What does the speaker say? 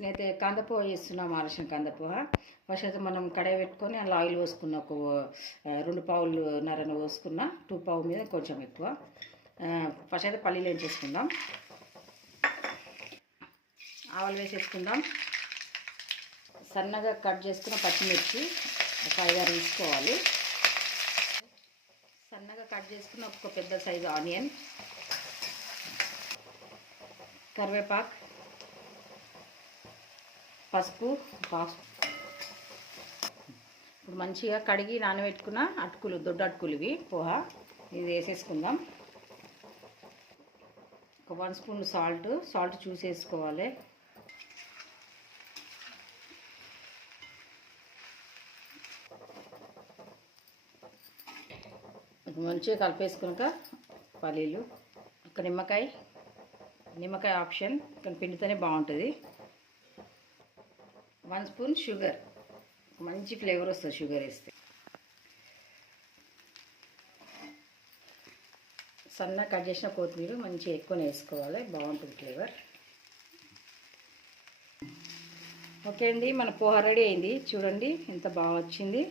నేనైతే కందపోహ చేస్తున్నాం. ఆలస్యం కందపోహ ఫస్ట్ అయితే మనం కడాయి పెట్టుకొని అలా ఆయిల్ పోసుకున్న ఒక 2 పావులు నరన పోసుకున్న 2 పావు మీద కొంచెం ఎక్కువ. ఫస్ట్ అయితే పల్లీలు వేసేసుకుందాం. ఆవాలు వేసేసుకుందాం. సన్నగా కట్ చేసుకున్న పచ్చిమిర్చి ఒక 5-6 తీసుకోవాలి. సన్నగా కట్ చేసుకున్న ఒక పెద్ద సైజు ఆనియన్, కరివేపాకు, పసుపు. ఇప్పుడు మంచిగా కడిగి నానబెట్టుకున్న అటుకులు, దొడ్డు అటుకులు ఇవి పోహ ఇది వేసేసుకుందాం. ఒక 1 స్పూన్ సాల్ట్ చూసేసుకోవాలి. మంచిగా కలిపేసుకున్నాక పల్లీలు, ఒక నిమ్మకాయ ఆప్షన్, కానీ పిండితోనే బాగుంటుంది. 1 స్పూన్ షుగర్, మంచి ఫ్లేవర్ వస్తుంది షుగర్ వేస్తే. సన్న కట్ చేసిన కొత్తిమీర మంచిగా ఎక్కువనే వేసుకోవాలి, బాగుంటుంది ఫ్లేవర్. ఓకే అండి, మన పోహ రెడీ అయింది. చూడండి ఎంత బాగా వచ్చింది.